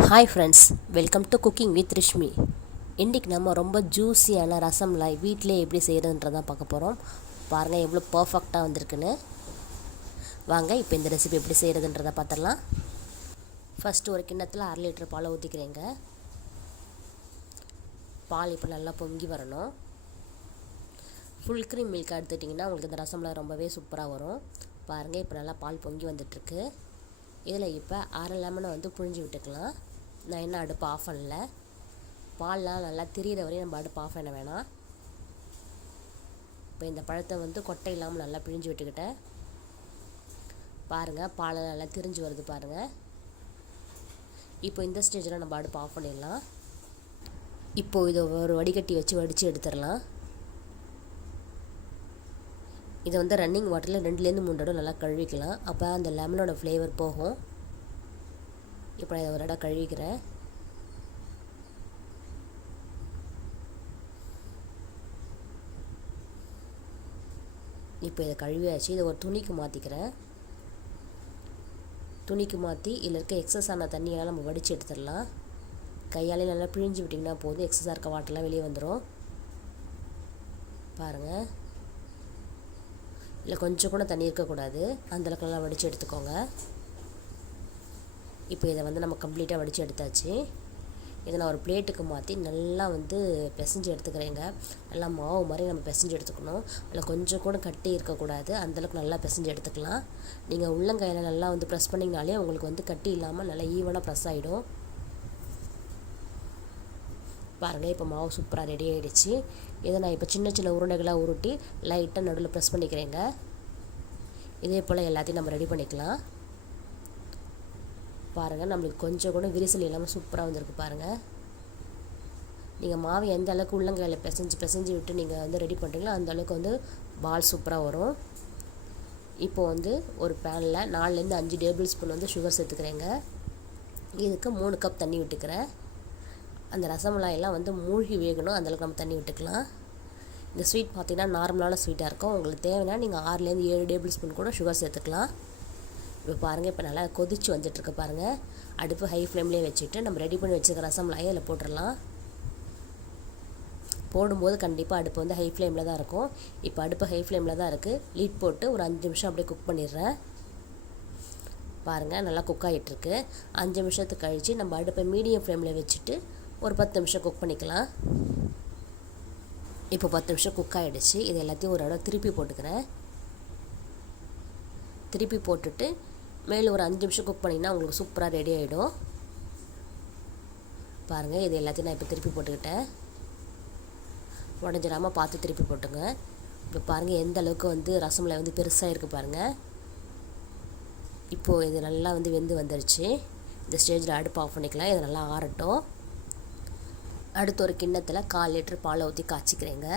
Hi friends welcome to cooking with Rishmi இன்றைக்கி நம்ம ரொம்ப ஜூஸியான ரசம்லாய் வீட்டிலே எப்படி செய்கிறதுன்றதான் பார்க்க போகிறோம் பாருங்கள் எவ்வளோ பர்ஃபெக்டாக வந்திருக்குன்னு. வாங்க இப்போ இந்த ரெசிபி எப்படி செய்கிறதுன்றதை பார்த்துடலாம். ஃபஸ்ட்டு ஒரு கிண்ணத்தில் அரை லிட்டர் பாலை ஊற்றிக்கிறேங்க பால் இப்போ நல்லா பொங்கி வரணும். ஃபுல் க்ரீம் மில்க் எடுத்துட்டிங்கன்னா உங்களுக்கு இந்த ரசம்லாம் ரொம்பவே சூப்பராக வரும். பாருங்கள் இப்போ நல்லா பால் பொங்கி வந்துட்டுருக்கு. இதில் இப்போ அரை லெமனை வந்து புழிஞ்சு விட்டுக்கலாம். நான் என்ன அடுப்பு ஆஃப் பண்ணல. பால்லாம் நல்லா திரியிற வரையும் நம்ம அடுப்பு ஆஃப் பண்ண வேணாம். இப்போ இந்த பழத்தை வந்து கொட்டை இல்லாமல் நல்லா பிழிஞ்சு விட்டுக்கிட்டேன். பாருங்கள் பாலை நல்லா திரிஞ்சு வருது பாருங்கள் இப்போ இந்த ஸ்டேஜில் நம்ம அடுப்பு ஆஃப் பண்ணிடலாம். இப்போது இதை ஒரு வடிகட்டி வச்சு வடித்து எடுத்துடலாம். இதை வந்து ரன்னிங் வாட்டரில் ரெண்டுலேருந்து மூணு தடவை நல்லா கழுவிக்கலாம். அப்போ அந்த லெமனோட ஃப்ளேவர் போகும். இப்போ நான் இதை ஒரு இடம் கழுவிக்கிறேன். இப்போ இதை கழுவியாச்சு. இதை ஒரு துணிக்கு மாற்றிக்கிறேன் துணிக்கு மாற்றி இதில் இருக்க எக்ஸஸ் ஆன தண்ணியெல்லாம் நம்ம வடித்து எடுத்துடலாம். கையாலே நல்லா பிழிஞ்சு விட்டிங்கன்னா போதும். எக்ஸஸாக இருக்க வாட்டர்லாம் வெளியே வந்துடும் பாருங்கள் இல்லை கொஞ்சம் கூட தண்ணி இருக்கக்கூடாது. அந்தளவுக்கு நல்லா வடித்து எடுத்துக்கோங்க. இப்போ இதை வந்து நம்ம கம்ப்ளீட்டாக வடித்து எடுத்தாச்சு. இதை நான் ஒரு பிளேட்டுக்கு மாற்றி நல்லா வந்து பிசைஞ்சு எடுத்துக்கிறேங்க. நல்லா மாவு மாதிரி நம்ம பிசைஞ்சு எடுத்துக்கணும். அதில் கொஞ்சம் கூட கட்டி இருக்கக்கூடாது. அந்தளவுக்கு நல்லா பிசைஞ்சு எடுத்துக்கலாம். நீங்கள் உள்ளங்கையில் நல்லா வந்து ப்ரெஸ் பண்ணிங்கனாலே உங்களுக்கு வந்து கட்டி இல்லாமல் நல்லா ஈவனாக ப்ரெஸ் ஆகிடும் பாருங்கள் இப்போ மாவு சூப்பராக ரெடி ஆகிடுச்சு இதை நான் இப்போ சின்ன சின்ன உருண்டைகளாக உருட்டி லைட்டாக நடுவில் ப்ரெஸ் பண்ணிக்கிறேங்க. இதே போல் எல்லாத்தையும் நம்ம ரெடி பண்ணிக்கலாம். பாருங்கள் நம்மளுக்கு கொஞ்சம் கூட விரிசல் இல்லாமல் சூப்பராக வந்திருக்கு பாருங்கள் நீங்கள் மாவு எந்த அளவுக்கு உள்ளங்கையில் பிசைஞ்சு பிசைஞ்சு விட்டு நீங்கள் வந்து ரெடி பண்ணுறீங்களோ அந்த அளவுக்கு வந்து பால் சூப்பராக வரும். இப்போ வந்து ஒரு பேனில் நாலுலேருந்து அஞ்சு டேபிள் ஸ்பூன் வந்து சுகர் சேர்த்துக்கிறேங்க. இதுக்கு மூணு கப் தண்ணி விட்டுக்கிறேன். அந்த ரசமலாயெல்லாம் வந்து மூழ்கி வேகணும். அந்தளவுக்கு நம்ம தண்ணி விட்டுக்கலாம். இந்த ஸ்வீட் பார்த்திங்கன்னா நார்மலான ஸ்வீட்டாக இருக்கும். உங்களுக்கு தேவைன்னா நீங்கள் ஆறுலேருந்து ஏழு டேபிள் ஸ்பூன் கூட சுகர் சேர்த்துக்கலாம். இப்போ பாருங்கள் இப்போ நல்லா கொதிச்சு வந்துட்டுருக்கு பாருங்கள் அடுப்பு ஹை ஃப்ளேம்லேயே வச்சுட்டு நம்ம ரெடி பண்ணி வச்சுருக்க ரசமலாயை அதில் போட்டுடலாம். போடும்போது கண்டிப்பாக அடுப்பு வந்து ஹை ஃப்ளேமில் தான் இருக்கும். இப்போ அடுப்பு ஹை ஃப்ளேமில் தான் இருக்குது லீட் போட்டு ஒரு அஞ்சு நிமிஷம் அப்படியே குக் பண்ணிடுறேன். பாருங்கள் நல்லா குக் ஆகிட்டுருக்கு அஞ்சு நிமிஷத்துக்கு கழித்து நம்ம அடுப்பை மீடியம் ஃப்ளேமில் வச்சுட்டு ஒரு பத்து நிமிஷம் குக் பண்ணிக்கலாம். இப்போ பத்து நிமிஷம் குக் ஆகிடுச்சு இது எல்லாத்தையும் ஒரு இடம் திருப்பி போட்டுக்கிறேன். திருப்பி போட்டுட்டு மேலே ஒரு அஞ்சு நிமிஷம் குக் பண்ணிங்கன்னா உங்களுக்கு சூப்பராக ரெடி ஆகிடும் பாருங்கள் இது எல்லாத்தையும் நான் இப்போ திருப்பி போட்டுக்கிட்டேன். உடஞ்சிடாமல் பார்த்து திருப்பி போட்டுங்க. இப்போ பாருங்கள் எந்த அளவுக்கு வந்து ரசமில் வந்து பெருசாக இருக்குது பாருங்கள் இப்போது இது நல்லா வந்து வெந்து வந்துருச்சு. இந்த ஸ்டேஜில் அடுப்பு ஆஃப் பண்ணிக்கலாம். இது நல்லா ஆறட்டும். அடுத்து ஒரு கிண்ணத்தில் கால் லிட்டர் பாலை ஊற்றி காய்ச்சிக்கிறேங்க.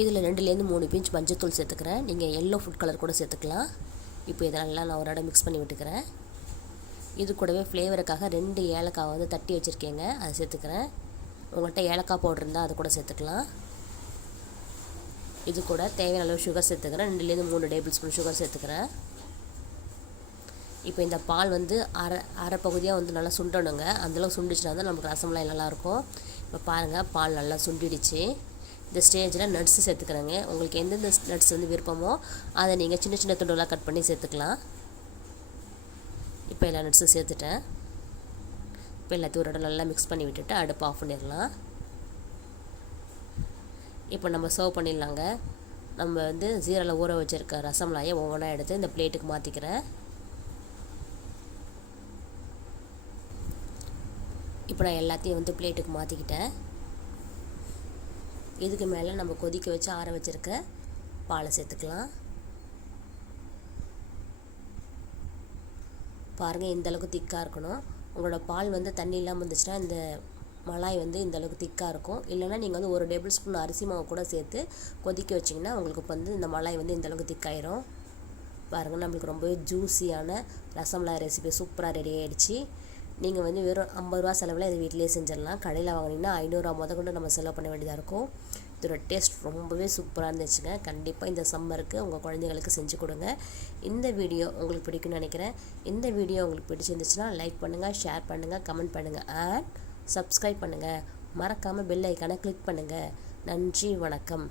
இதில் ரெண்டுலேருந்து மூணு பிஞ்ச் மஞ்சத்தூள் சேர்த்துக்கிறேன். நீங்கள் எல்லோ ஃபுட் கலர் கூட சேர்த்துக்கலாம். இப்போ இதெல்லாம் நான் ஒரு இடம் மிக்ஸ் பண்ணி விட்டுக்கிறேன். இது கூடவே ஃப்ளேவருக்காக ரெண்டு ஏலக்காய் வந்து தட்டி வச்சுருக்கேங்க. அதை சேர்த்துக்கிறேன். உங்கள்கிட்ட ஏலக்காய் பவுடர் இருந்தால் அது கூட சேர்த்துக்கலாம். இது கூட தேவையான அளவு சுகர் சேர்த்துக்கிறேன். ரெண்டுலேருந்து மூணு டேபிள் ஸ்பூன் சுகர் சேர்த்துக்கிறேன். இப்போ இந்த பால் வந்து அரை அரை பகுதியாக வந்து நல்லா சுண்டணுங்க. அந்தளவுக்கு சுண்டிச்சுனா தான் நமக்கு ரசமலாய் நல்லாயிருக்கும். இப்போ பாருங்கள் பால் நல்லா சுண்டிடுச்சு. இந்த ஸ்டேஜில் நட்ஸு சேர்த்துக்கிறேங்க. உங்களுக்கு எந்தெந்த நட்ஸ் வந்து விருப்பமோ அதை நீங்கள் சின்ன சின்ன துண்டுகளாக கட் பண்ணி சேர்த்துக்கலாம். இப்போ எல்லா நட்ஸும் சேர்த்துட்டேன். இப்போ எல்லாத்தையும் ஒரு இடம் நல்லா மிக்ஸ் பண்ணி விட்டுட்டு அடுப்பு ஆஃப் பண்ணிடலாம். இப்போ நம்ம சர்வ் பண்ணிடலாங்க. நம்ம வந்து ஜீராவில் ஊற வச்சுருக்க ரசமலாயை ஒவ்வொன்றா எடுத்து இந்த பிளேட்டுக்கு மாற்றிக்கிறேன் இப்போ நான் எல்லாத்தையும் வந்து பிளேட்டுக்கு மாற்றிக்கிட்டேன் இதுக்கு மேலே நம்ம கொதிக்க வச்சு ஆற வச்சுருக்க பாலை சேர்த்துக்கலாம். பாருங்கள் இந்தளவுக்கு திக்காக இருக்கணும். உங்களோட பால் வந்து தண்ணி இல்லாமல் இருந்துச்சுன்னா இந்த மலாய் வந்து இந்தளவுக்கு திக்காக இருக்கும். இல்லைனா நீங்கள் வந்து ஒரு டேபிள் ஸ்பூன் அரிசி மாவு கூட சேர்த்து கொதிக்க வச்சிங்கன்னா உங்களுக்கு இப்போ வந்து இந்த மலாய் வந்து இந்தளவுக்கு திக்காயிரும். பாருங்கள் நம்மளுக்கு ரொம்பவே ஜூஸியான ரசமலாய் ரெசிபி சூப்பராக ரெடி ஆகிடுச்சி நீங்கள் வந்து வெறும் ஐம்பது ரூபா செலவில் இது வீட்டிலேயே செஞ்சிடலாம். கடையில் வாங்கினீங்கன்னா ஐநூறுரூவா முத கொண்டு நம்ம செலவு பண்ண வேண்டியதாக இருக்கும். இதோட டேஸ்ட் ரொம்பவே சூப்பராக இருந்துச்சுங்க. கண்டிப்பாக இந்த சம்மருக்கு உங்கள் குழந்தைங்களுக்கு செஞ்சு கொடுங்க. இந்த வீடியோ உங்களுக்கு பிடிக்கும்னு நினைக்கிறேன். இந்த வீடியோ உங்களுக்கு பிடிச்சிருந்துச்சுன்னா லைக் பண்ணுங்கள் ஷேர் பண்ணுங்கள் கமெண்ட் பண்ணுங்கள் அண்ட் சப்ஸ்கிரைப் பண்ணுங்கள் மறக்காமல் பெல் ஐக்கானை கிளிக் பண்ணுங்கள் நன்றி வணக்கம்.